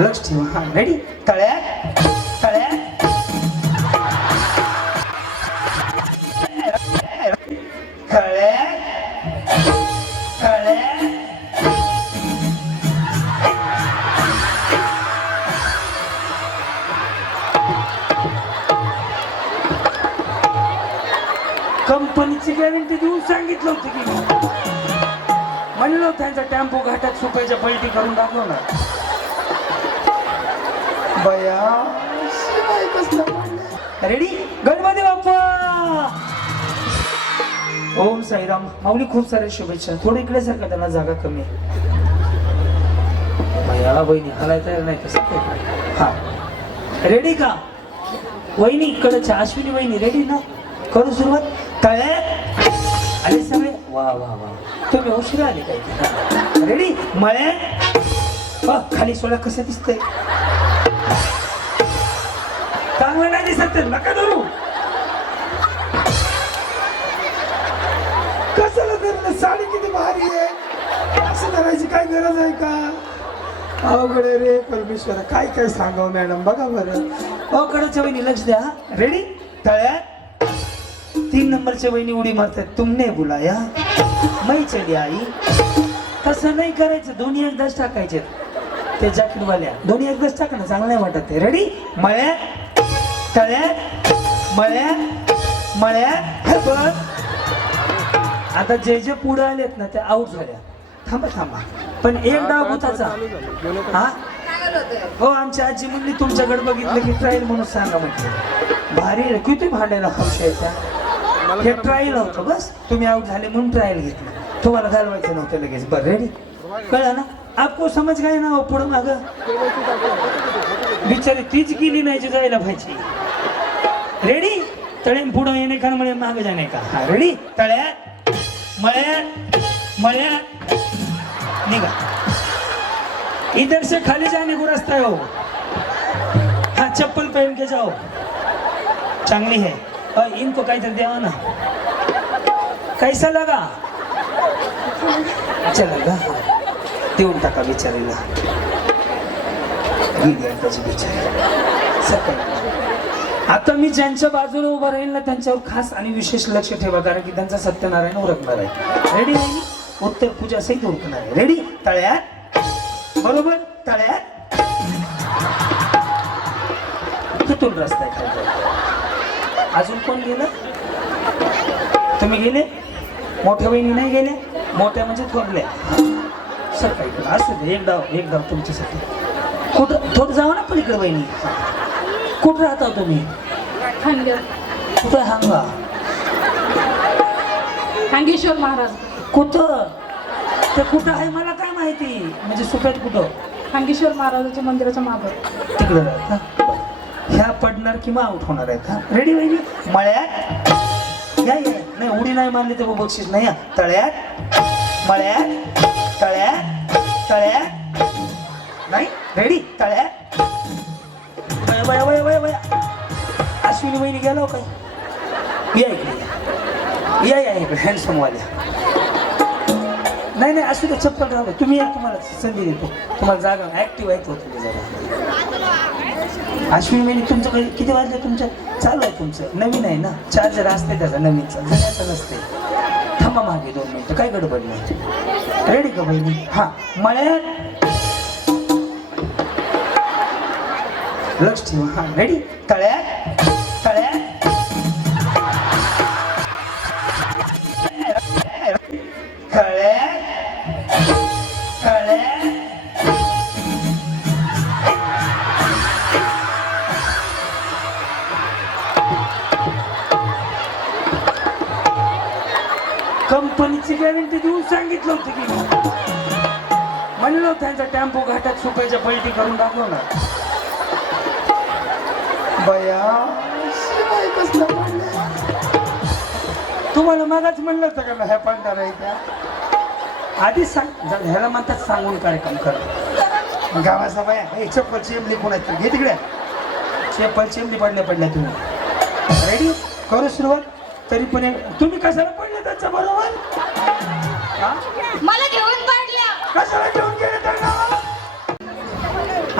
लक्ष ठेवा हा रेडी तळ्या कंपनीची गॅरंटी देऊन सांगितलं होतं की. म्हणलं त्यांचा टेम्पो घाटात सुपायच्या पलटी करून दाखवणार. बया रेडी गणपती बाप्पा! ओम साईराम माऊली खूप साऱ्या शुभेच्छा. थोडं इकडे सारखं त्यांना जागा कमी आहे. बया वहिनी हलाय नाही तसं हा. रेडी का? वहिनी इकडच्या अश्विनी वहिनी रेडी ना? करू सुरुवात? तळे? आले सगळे? वा वा वा. तुम्ही उशिरा आले काय? रेडी मळे? खाली सोडा कसं दिसतंय? चांगलं नाही दिसत नका धरू. कशाला धरलं? साडी किती भारी आहे. असं धरायची काय गरज आहे का? अवघड रे परमेश्वर. काय काय सांगावं मॅडम? बघा बरं. अवघडच्या वहिनी लक्ष द्या. रेडी तळ्यात? तीन नंबरच्या वहिनी उडी मारतात तुमने बुलाया. मै चली आई. तसं नाही करायचं. दोन्ही एकदाच टाकायचे ते जॅकेटवाल्या. दोन्ही एकदाच टाका ना. चांगलं नाही वाटत ते. रेडी मळ्यात? तळ्यात मळ्यात मळ्यात हे बघ आता जे जे पुढे आलेत ना ते आऊट झाल्या. थांबा थांबा. पण एक डाव भूताचा हा? हो आमची आजी म्हणली तुमच्याकडे बघितलं की ट्रायल म्हणून सांगा म्हटलं. भारी. किती भांडायला हौश त्या. हे ट्रायल होतं बस. तुम्ही आऊट झाले म्हणून ट्रायल घेतलं. तुम्हाला घालवायचं नव्हतं लगेच. बरं रेडी कळलं ना? आपको समज काय ना हो, पुढं माग? बिचारी तीच गेली नाही जी जायला पाहिजे. रेडी तळे पुढं येणे का म्हणे माग जाणे का? हा रेडी तळ्यात मळ्यात मळ्यात निघा. इधर से खाली जाने को रास्ता है. हो हाँ चप्पल पहन के जाओ. चांगली है और इनको काही तर द्यावा ना. कैसा लगा? अच्छा लगा. देऊन टाका बिचारीला. गेली आहे त्याची बिचारी. सकाळी आता मी ज्यांच्या बाजूला उभं राहील ना त्यांच्यावर खास आणि विशेष लक्ष ठेवा कारण की त्यांचा सत्यनारायण उरकणार आहे. रेडी आहे? उत्तर पूजा सहित उरकणार आहे. रेडी तळ्यात. बरोबर? तळ्यात. कुठून रस्ता आहे अजून कोण गेलं? तुम्ही गेले? मोठ्या बहिणी नाही गेले मोठ्या म्हणजे थोरल्या. सकाळी असू दे एक डाव एक डाव तुमच्यासाठी. कुठं थोडं जाऊ ना पलीकडे बहिणी. कुठं राहता तुम्ही. खांडे कुठं हांगा? खांडेश्वर महाराज. कुठं? ते कुठं आहे मला काय माहिती? म्हणजे सुप्यात कुठं? खांडेश्वर महाराजाच्या मंदिराच्या मागं. तिकडं. राहत? ह्या पडणार किंवा आउट होणार आहेत? का रेडी वहिनी मळ्यात? या या. नाही उडी नाही मारली तर बक्षीस नाही हा. तळ्यात? मळ्यात? तळ्यात? तळ्यात? नाही? रेडी तळ्यात? वया वया वया वया वया. अश्विनी वहिनी गेलो हो काय या इकडे या या इकडे हँडसम वाल्या. नाही नाही असू दे चप्पल राहू तुम्ही या तुम्हाला संधी देतो. तुम्हाला जागा ऍक्टिव्ह आहेत हो तुम्ही जागा अश्विनी महिने तुमचं काही किती वाजलं तुमचं? चालू आहे तुमचं. नवीन आहे ना? चार्जर असते त्याचा नवीन जुन्याचा नसते थांबा मागे दोन मिनिटं. काय गडबड नाही. रेडी का बहिणी हां. मळ्यात लक्ष ठेवा हा रेडी तळ्या तळ्या कंपनीची गॅरंटी देऊन सांगितलं होतं की म्हणलं त्यांचा टेम्पो घाटात सुपायच्या पलटी करून दाखवणार बया शिवाय कसलं पडलं. तुम्हाला मागाच म्हणलं होतं का ह्या आहे त्या आधीच सांग ह्याला म्हणतात सांगून कार्यक्रम कर. गावाचा बाया हे चप्पल चिमली कोणाची? घे तिकडे. चप्पल चिमली पडल्या पडल्या तुम्ही. रेडी करू सुरुवात? तरी पण तुम्ही कशाला पडले त्याच्या बरोबर? मला घेऊन कशाला घेऊन गेले त्यांना?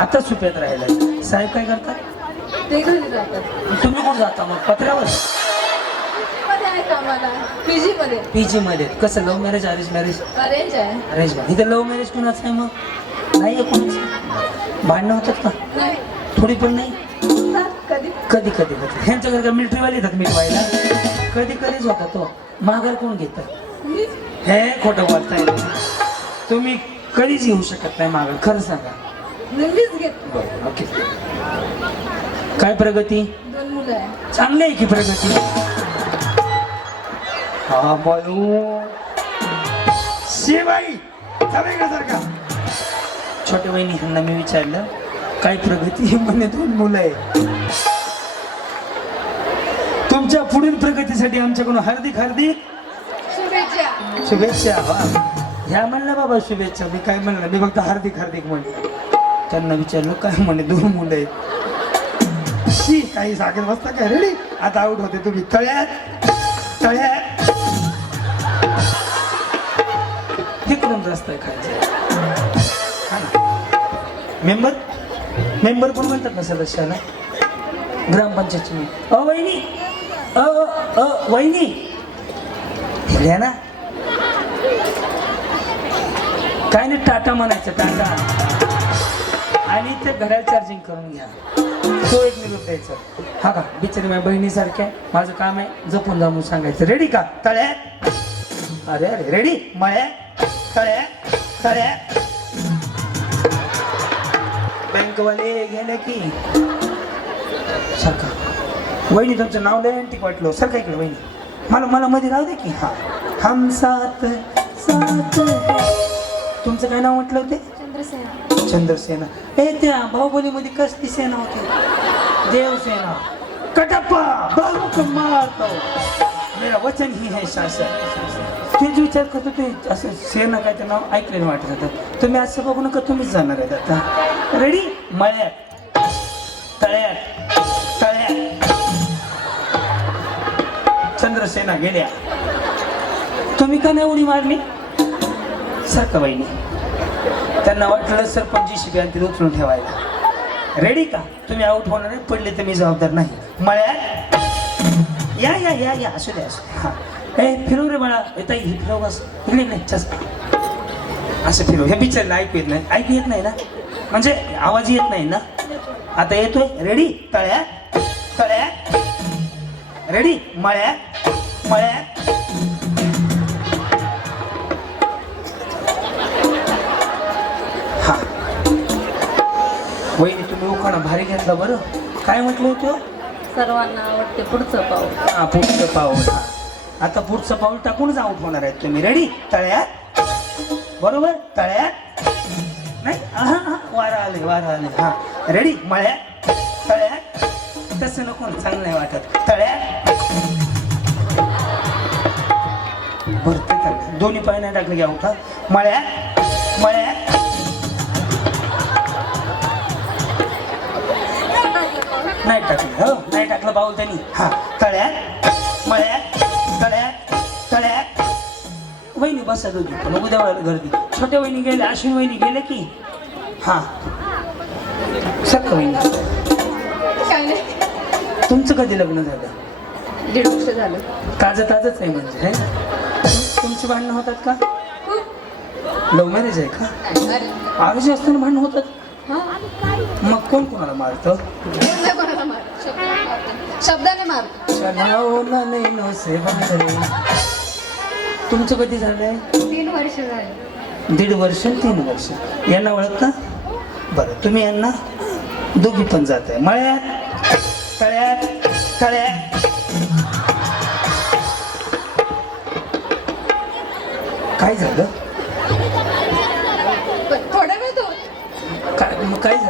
आता सुप्यात राहिलाय साहेब काय करतात? ते घरी जातात. तुम्ही कुठं जाता मग? पत्र्यावर? मध्ये आहे कामाला. पीजी मध्ये कसं love marriage arrange marriage arrange आहे. अरेंज मॅरेज इथं लव्ह मॅरेज कुणाचं आहे मग? नाही आहे कोणाचं? भांडणं होतात का? नाही. थोडी पण नाही? होतात कधी? कधी कधी कधी. ह्यांच्या घरी मिलिटरीवाले येतात मिटवायला कधी कधीच होता तो. माघार कोण घेतात मी? हे खोटं बोलताय. तुम्ही कधीच येऊ शकत नाही माघार. खरं सांगा. घेत बरं ओके. काय प्रगती? दोन मुलं आहे. चांगली आहे की प्रगती? हा बायू शिवाई सारखा छोट्या बहिणी ह्यांना मी विचारलं काय प्रगती? म्हणे दोन मुलं आहे. तुमच्या पुढील प्रगतीसाठी आमच्याकडून हार्दिक हार्दिक शुभेच्छा. शुभेच्छा वा ह्या म्हणलं बाबा शुभेच्छा. मी काय म्हणलं? मी फक्त हार्दिक हार्दिक म्हणलं. त्यांना विचारलं काय? म्हणे दोन मुलं आहेत. शी काही सांगत बसता काय रेडी आता आऊट होते तुम्ही. तळ्यात तळ्यात तिकडून रस्ता खायचा. मेंबर? मेंबर कोण म्हणतात ना सदस्याला? ग्रामपंचायतची अ वहिनी. अ अ वहिनी. घ्या ना. काय नाही टाटा म्हणायचं टाटा. आणि ते घड्याळ चार्जिंग करून घ्या. तो एक निरोप द्यायचा. हा का बिचारी माझ्या बहिणीसारख्या माझं काम आहे जपून जाऊन सांगायचं. रेडी का? तळ्यात अरे अरे रेडी मळ्या तळ्या तळ्या बँकवाले गेले की. सारखा वहिनी तुमचं नाव लय अँटिक वाटलं. सारखा इकडे वहिनी. मला मला मध्ये राहू दे की. हा. हम साथ साथ तुमचं काय नाव म्हटलं होते? चंद्रसेना. चंद्रसेना. ए त्या बाहुबलीमध्ये कसली सेना होती? देवसेना. कटप्पा बाहुक मारतो. मेरा वचन ही है शासन. तेच विचार करतो ते असं सेना काय ते नाव ऐकलेलं वाटत होतं. तुम्ही असं बघू नका तुम्हीच जाणार आहेत आता. रेडी मळ्यात. तळ्यात. तळ्यात. चंद्रसेना गेल्या. तुम्ही का नाही उडी मारली? सारखं त्यांना वाटलं सरपंच शिबी आणि ते उचलून ठेवायला. रेडी का? तुम्ही आउट होणार नाही पडले तर मी जबाबदार नाही. मळ्यात? या या या या असू द्या असू हां हा. ए रे बाळा. येता ही फिरव इकडे इकडे चस असं फिरव. हे बिचारलं ऐकू येत नाही. ऐकू येत नाही ना? म्हणजे आवाज येत नाही ना? आता येतोय. रेडी तळ्या तळ्या रेडी मळ्या मळ्या वहिनी तुम्ही उखाणा भारी घेतला बरं. काय म्हटलं होतं? सर्वांना आवडते पुढचं पाऊल. हा पुढचं पाऊल. हा. आता पुढचं पाऊल टाकूनच आऊट होणार आहेत तुम्ही. रेडी तळ्यात? बरोबर? तळ्यात? नाही? हा हा वारा आले वारा आले हा. रेडी मळ्यात? तळ्यात? तसं नको ना, चांगलं नाही वाटत. तळ्यात? भरते तळ्यात दोन्ही पाय नाही टाकले की आऊट हा. मळ्यात? मळ्यात? नाही टाकलं हो? नाही टाकलं पाऊल त्यांनी. हा तळ्यात मळ्यात तळ्यात तळ्यात. वहिनी बसा दोघी पण उद्या गर्दी. छोट्या वहिनी गेले अश्विन वहिनी गेले की? हा. सख्ख वहिनी. काय नाही. तुमचं कधी लग्न झालं? दीड वर्ष झालं. ताजं ताजंच आहे म्हणजे है? तुम- तुमची भांडणं होतात का? खूप लव्ह मॅरेज आहे का? अरे. आरोग्य असताना भांडणं होतात. मग कोण कोणाला मारतं? कोणाला शब्दाने मारतो शब्दाने. तुमचं कधी झालंय? तीन वर्ष झाले. दीड वर्ष तीन वर्ष. यांना ओळखता? बरं तुम्ही यांना? दोघी पण जात आहे मळ्यात? तळ्यात? तळ्यात? काय झालं?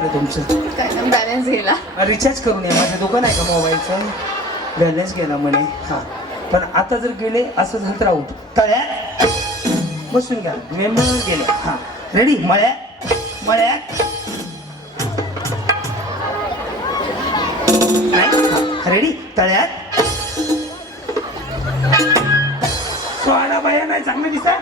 झालं तुमचं? काय बॅलन्स गेला. रिचार्ज करून या. माझं दुकान आहे का मोबाईलचं? बॅलन्स गेला म्हणे. हां. पण आता जर गेले असं झालं तर आऊट तळ्यात बसून घ्या. मेंबर गेले. हां. रेडी मळ्यात मळ्यात रेडी तळ्यात? सोळा बाया नाही चांगलं दिसा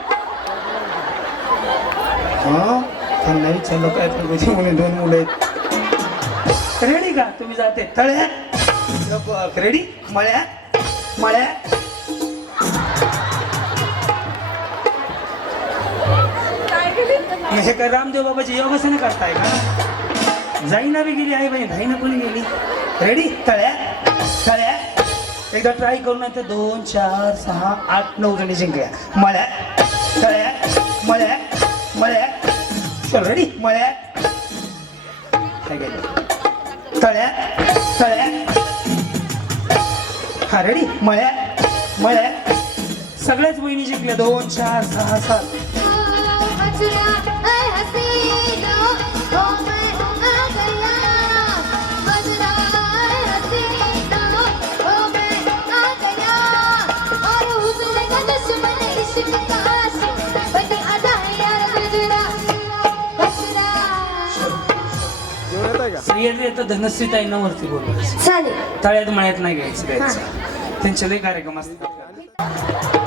हा? त्यांना विचारलं काय प्रगती म्हणे दोन मुलं आहेत. रेडी का? तुम्ही जाते. तळ्या. रेडी मळ्या. मळ्या. हे काय रामदेव बाबाची योगासने करताय का? जाईना बी गेली आई बाई धाईना पण गेली? रेडी तळ्या. तळ्या. एकदा ट्राय करून नाही तर दोन चार सहा आठ नऊ जणी जिंकल्या. मळ्या. तळ्या. मळ्या. मळ्या. चल रेडी मळ्या तळ्या तळ्या हा रेडी मळ्या मळ्या सगळ्याच बहिणी जिंकल्या. दोन चार सहा सात. स्त्रियांनी येतं धनश्रीताईंना वरती बोलवायचं चालेल. तळ्यात मळ्यात नाही घ्यायचं घ्यायचं त्यांचे लय कार्यक्रम असतात.